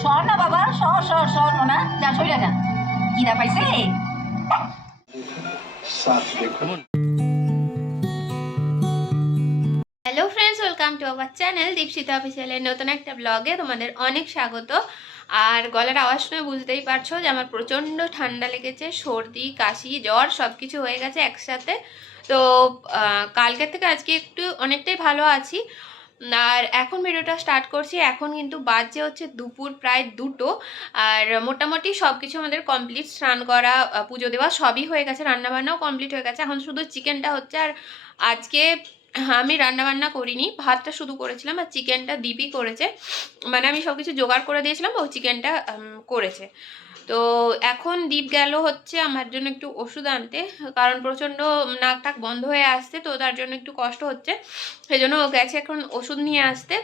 সর না বাবা? সর সর সর না যা সইরা যা। পাইছে? সাথ দেখুন। Hello friends welcome to our channel Dipshita অফিসিয়ালের নতুন একটা ব্লগে তোমাদের অনেক স্বাগত। আর গলার আওয়াজ শুনে বুঝতেই পারছ যে আমার প্রচণ্ড ঠান্ডা লেগেছে সর্দি কাশি জ্বর সব কিছু হয়ে গেছে একসাথে। তো আহ, কালকের থেকে আজকে একটু অনেকটাই ভালো আছি। আর এখন ভিডিওটা স্টার্ট করছি। এখন কিন্তু বাজছে হচ্ছে দুপুর প্রায় দুটো। আর মোটামুটি সব কিছু আমাদের কমপ্লিট স্নান করা পুজো দেওয়া সবই হয়ে গেছে, রান্নাবান্নাও কমপ্লিট হয়ে গেছে। এখন শুধু চিকেনটা হচ্ছে আর আজকে আমি রান্নাবান্না করিনি, ভাতটা শুধু করেছিলাম আর চিকেনটা দিবি করেছে। মানে আমি সব কিছু জোগাড় করে দিয়েছিলাম, ও চিকেনটা করেছে। তো এখন দ্বীপ গেল হচ্ছে আমার জন্য একটু ওষুধ আনতে, কারণ প্রচণ্ড নাক টাক বন্ধ হয়ে আসছে, তো তার জন্য একটু কষ্ট হচ্ছে। সেই জন্য ও গেছে এখন ওষুধ নিয়ে আসতে।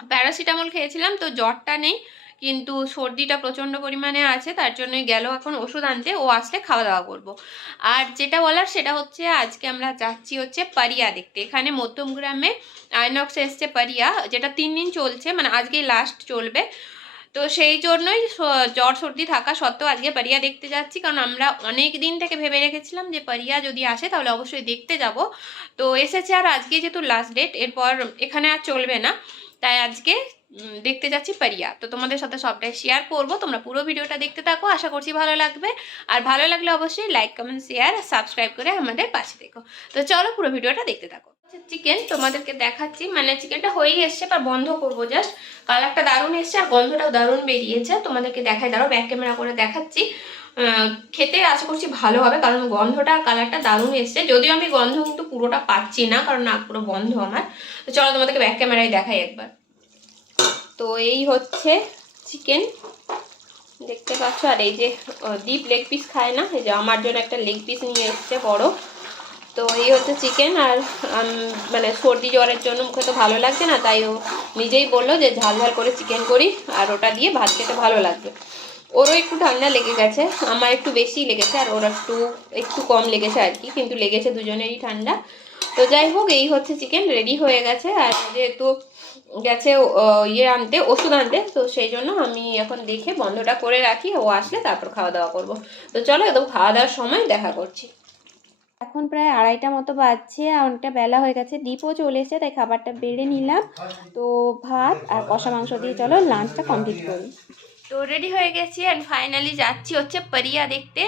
প্যারাসিটামল খেয়েছিলাম, তো জ্বরটা নেই, কিন্তু সর্দিটা প্রচণ্ড পরিমাণে আছে, তার জন্যই গেল এখন ওষুধ আনতে, ও আসলে খাওয়া দাওয়া করব। আর যেটা বলার সেটা হচ্ছে, আজকে আমরা যাচ্ছি হচ্ছে পারিয়া দেখতে। এখানে মধ্যমগ্রামে আইনক্স এসছে পারিয়া, যেটা তিন দিন চলছে মানে আজকেই লাস্ট চলবে। তো সেই জন্যই জ্বর সর্দি থাকা সত্ত্বেও আজকে পারিয়া দেখতে যাচ্ছি। কারণ আমরা অনেক দিন থেকে ভেবে রেখেছিলাম যে পারিয়া যদি আসে তাহলে অবশ্যই দেখতে যাব। তো এসেছে আর আজকে যেহেতু লাস্ট ডেট এরপর এখানে আর চলবে না। তাই আজকে দেখতে যাচ্ছি পারিয়া। তো তোমাদের সাথে সবটাই শেয়ার করব। তোমরা পুরো ভিডিওটা দেখতে থাকো, আশা করছি ভালো লাগবে। আর ভালো লাগলে অবশ্যই লাইক কমেন্ট শেয়ার আর সাবস্ক্রাইব করে আমাদের পাশে দেখো তো চলো পুরো ভিডিওটা দেখতে থাকো। চিকেন তোমাদেরকে দেখাচ্ছি। মানে চিকেনটা হয়েই এসছে বা বন্ধ করব জাস্ট কালারটা দারুণ এসছে, আর গন্ধটাও দারুণ বেরিয়েছে। তোমাদেরকে দেখাই দাঁড়ো ব্যাক ক্যামেরা করে দেখাচ্ছি। খেতে আশা করছি ভালো হবে, কারণ গন্ধটা কালারটা দারুণ এসছে। যদিও আমি গন্ধ কিন্তু পুরোটা পাচ্ছি না, কারণ নাক পুরো বন্ধ আমার। তো চলো তোমাদেরকে ব্যাক ক্যামেরায় দেখাই একবার। তো এই হচ্ছে চিকেন দেখতে পাচ্ছ, আর এই যে ডিপ লেগ পিস খায় না? এই যে আমার জন্য একটা লেগ পিস নিয়ে এসছে বড়। তো এই হচ্ছে চিকেন আর মানে সর্দি জ্বরের জন্য মুখে তো ভালো লাগছে না, তাই ও নিজেই বলল যে ঝাল ঝাল করে চিকেন করি, আর ওটা দিয়ে ভাত খেতে ভালো লাগবে। ওরও একটু ঠান্ডা লেগে গেছে, আমার একটু বেশি লেগেছে আর ওর একটু একটু কম লেগেছে আর কি, কিন্তু লেগেছে দুজনেরই ঠান্ডা। তো যাই হোক, এই হচ্ছে চিকেন, রেডি হয়ে গেছে আর যেহেতু গেছে ইয়ে আনতে, ওষুধ আনতে, তো সেই জন্য আমি এখন দেখে বন্ধটা করে রাখি, ও আসলে তারপর খাওয়া দাওয়া করব। তো চলো একদম খাওয়া দাওয়ার সময় দেখা করছি। এখন প্রায় আড়াইটা মতো বাজছে, অনেকটা বেলা হয়ে গেছে দ্বীপও চলে এসেছে, তাই খাবারটা বেড়ে নিলাম। তো ভাত আর কষা মাংস দিয়ে চলো লাঞ্চটা কমপ্লিট করি। তো রেডি হয়ে গেছি অ্যান্ড ফাইনালি যাচ্ছি হচ্ছে পারিয়া দেখতে।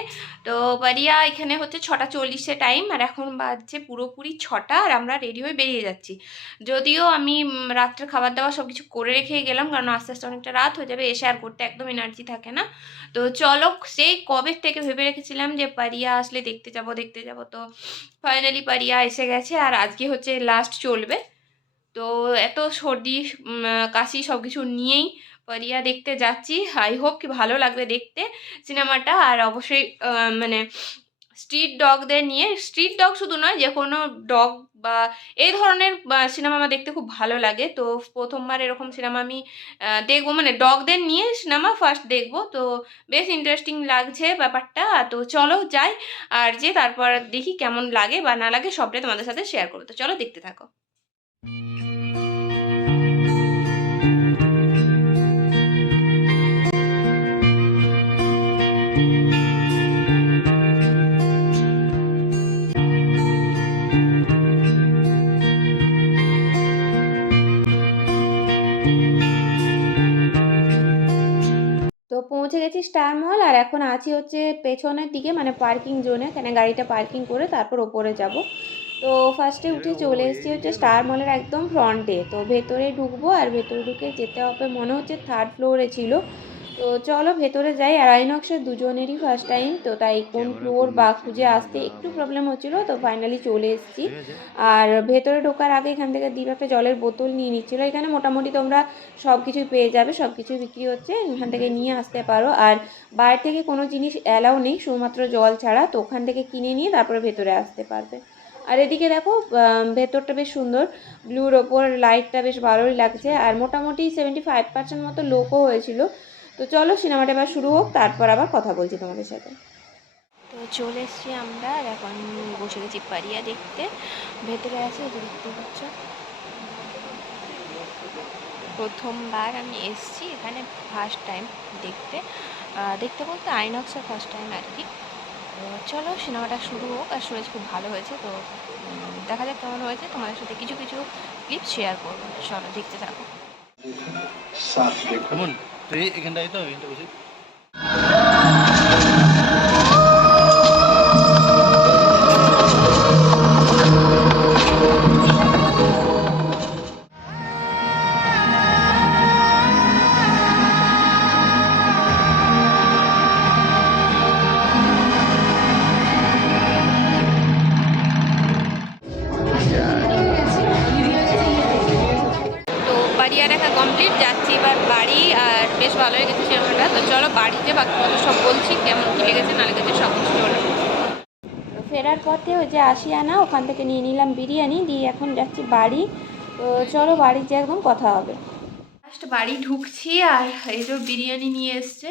তো পারিয়া এখানে হচ্ছে ছটা চল্লিশে টাইম আর এখন বাজছে পুরোপুরি ছটা আর আমরা রেডি হয়ে বেরিয়ে যাচ্ছি। যদিও আমি রাত্রে খাবার দাবার সব কিছু করে রেখে গেলাম কারণ আস্তে আস্তে অনেকটা রাত হয়ে যাবে, এসে আর করতে একদম এনার্জি থাকে না। তো চলো, সেই কবে থেকে ভেবে রেখেছিলাম যে পারিয়া আসলে দেখতে যাব দেখতে যাব। তো ফাইনালি পারিয়া এসে গেছে আর আজকে হচ্ছে লাস্ট চলবে। তো এত সর্দি কাশি সব কিছু নিয়েই পারিয়া দেখতে যাচ্ছি। আই হোপ কি ভালো লাগবে দেখতে সিনেমাটা। আর অবশ্যই মানে স্ট্রিট ডগদের নিয়ে স্ট্রিট ডগ শুধু নয়, যে কোনো ডগ বা এই ধরনের সিনেমা আমার দেখতে খুব ভালো লাগে। তো প্রথমবার এরকম সিনেমা আমি দেখব। মানে ডগদের নিয়ে সিনেমা ফার্স্ট দেখব। তো বেশ ইন্টারেস্টিং লাগছে ব্যাপারটা। তো চলো যাই। আর যে তারপর দেখি কেমন লাগে বা না লাগে সবটাই তোমাদের সাথে শেয়ার করব। তো চলো দেখতে থাকো। পৌঁছে গেছি স্টার মল, আর এখন আছি হচ্ছে পেছনের দিকে মানে পার্কিং জোনে। কেন গাড়িটা পার্কিং করে তারপর ওপরে যাব। তো ফার্স্টে উঠে চলে এসেছি হচ্ছে স্টার মলের একদম ফ্রন্টে তো ভেতরে ঢুকবো, আর ভেতরে ঢুকে যেতে হবে, মনে হচ্ছে থার্ড ফ্লোরে ছিল। তো চলো ভেতরে যাই আর আইনক্সের দুজনেরই ফার্স্ট টাইম তো তাই কোন ফ্লোর বা খুঁজে আসতে একটু প্রবলেম হচ্ছিল তো ফাইনালি চলে এসেছি। আর ভেতরে ঢোকার আগে এখান থেকে দীপ একটা জলের বোতল নিয়ে নিচ্ছিলো। এখানে মোটামুটি তোমরা সব কিছুই পেয়ে যাবে সব কিছুই বিক্রি হচ্ছে এখান থেকে নিয়ে আসতে পারো। আর বাইরে থেকে কোনো জিনিস অ্যালাউ নেই শুধুমাত্র জল ছাড়া তো ওখান থেকে কিনে নিয়ে তারপরে ভেতরে আসতে পারবে। আর এদিকে দেখো ভেতরটা বেশ সুন্দর ব্লুর ওপর লাইটটা বেশ ভালোই লাগছে। আর মোটামুটি সেভেন্টি ফাইভ পার্সেন্ট মতো লোকও হয়েছিল। তো চলো সিনেমাটা এবার শুরু হোক তারপর আবার কথা বলছি তোমাদের সাথে। তো চলে এসছি আমরা আর এখন বসে গেছি পারিয়া দেখতে। ভেতরে আছে যে দেখতে পাচ্ছ। প্রথমবার আমি এসছি এখানে ফার্স্ট টাইম দেখতে। দেখতে বলতে আইনক্সের ফার্স্ট টাইম আর কি। তো চলো সিনেমাটা শুরু হোক আর শুনেছি খুব ভালো হয়েছে তো দেখা যাক কেমন হয়েছে। তোমাদের সাথে কিছু কিছু ক্লিপ শেয়ার করব। চলো দেখতে থাকো। কেমন? তুই এখানটায় তো এখানটা বসে দেখা কমপ্লিট যাচ্ছি, এবার বাড়ি, আর বেশ ভালো লেগেছে সিনেমাটা তো চলো বাড়িতে বাকি কথা সব বলছি, কেমন কী লেগেছে না লেগেছে সব কিছু ফেরার পথে ওই যে আশিয়ানা ওখান থেকে নিয়ে নিলাম বিরিয়ানি, দিয়ে এখন যাচ্ছি বাড়ি। তো চলো বাড়ির যে একদম কথা হবে। ফার্স্ট বাড়ি ঢুকছি, আর এই যে বিরিয়ানি নিয়ে এসছে।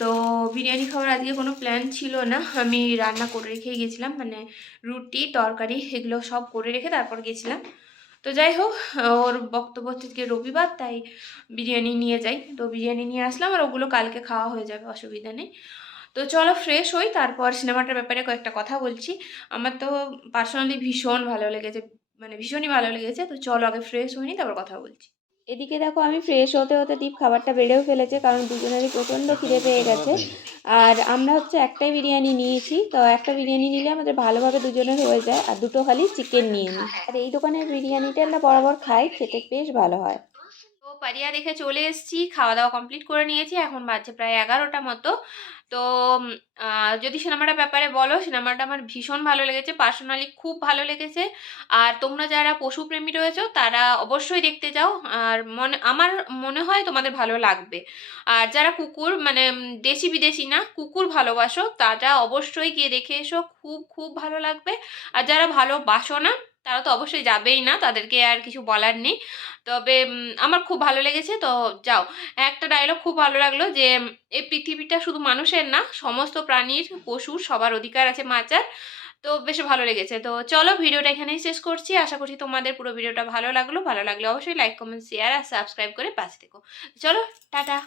তো বিরিয়ানি খাওয়ার আজকে কোনো প্ল্যান ছিল না। আমি রান্না করে রেখেই গেছিলাম মানে রুটি, তরকারি, এগুলো সব করে রেখে তারপর গেছিলাম। তো যাই হোক ওর বক্তব্য হচ্ছে যে রবিবার, তাই বিরিয়ানি নিয়ে যাই। তো বিরিয়ানি নিয়ে আসলাম আর ওগুলো কালকে খাওয়া হয়ে যাবে, অসুবিধা নেই। তো চলো ফ্রেশ হই, তারপর সিনেমাটার ব্যাপারে কয়েকটা কথা বলছি। আমার তো পার্সোনালি ভীষণ ভালো লেগেছে মানে ভীষণই ভালো লেগেছে, তো চলো আগে ফ্রেশ হইনি তারপর কথা বলছি। এদিকে দেখো আমি ফ্রেশ হতে হতে দীপ খাবারটা বেড়েও ফেলেছে, কারণ দুজনেরই প্রচণ্ড খিদে পেয়ে গেছে। আর আমরা হচ্ছে একটাই বিরিয়ানি নিয়েছি, তো একটা বিরিয়ানি নিলে আমাদের ভালোভাবে দুজনের হয়ে যায়, আর দুটো খালি চিকেন নিয়ে নিই। আর এই দোকানের বিরিয়ানিটা আমরা বরাবর খাই, খেতে বেশ ভালো হয়। তো পারিয়া দেখে চলে এসেছি, খাওয়া দাওয়া কমপ্লিট করে নিয়েছি, এখন বাজছে প্রায় এগারোটা মতো। তো যদি সিনেমাটার ব্যাপারে বলো, সিনেমাটা আমার ভীষণ ভালো লেগেছে, পার্সোনালি খুব ভালো লেগেছে। আর তোমরা যারা পশুপ্রেমী রয়েছো, তারা অবশ্যই দেখতে যাও। আর মনে, আমার মনে হয় তোমাদের ভালো লাগবে। আর যারা কুকুর মানে দেশি বিদেশি না, কুকুর ভালোবাসো, তারা অবশ্যই গিয়ে দেখে এসো। খুব খুব ভালো লাগবে। আর যারা ভালোবাসো না তারা তো অবশ্যই যাবেই না, তাদেরকে আর কিছু বলার নেই। তবে আমার খুব ভালো লেগেছে। তো যাও। একটা ডায়লগ খুব ভালো লাগল যে এই পৃথিবীটা শুধু মানুষের না, সমস্ত প্রাণীর, পশুর সবার অধিকার আছে মাচার। তো বেশ ভালো লেগেছে। তো চলো, ভিডিওটা এখানেই শেষ করছি। আশা করছি তোমাদের পুরো ভিডিওটা ভালো লাগল। ভালো লাগলে অবশ্যই লাইক কমেন্ট শেয়ার আর সাবস্ক্রাইব করে পাশে থেকো। চলো, টাটা।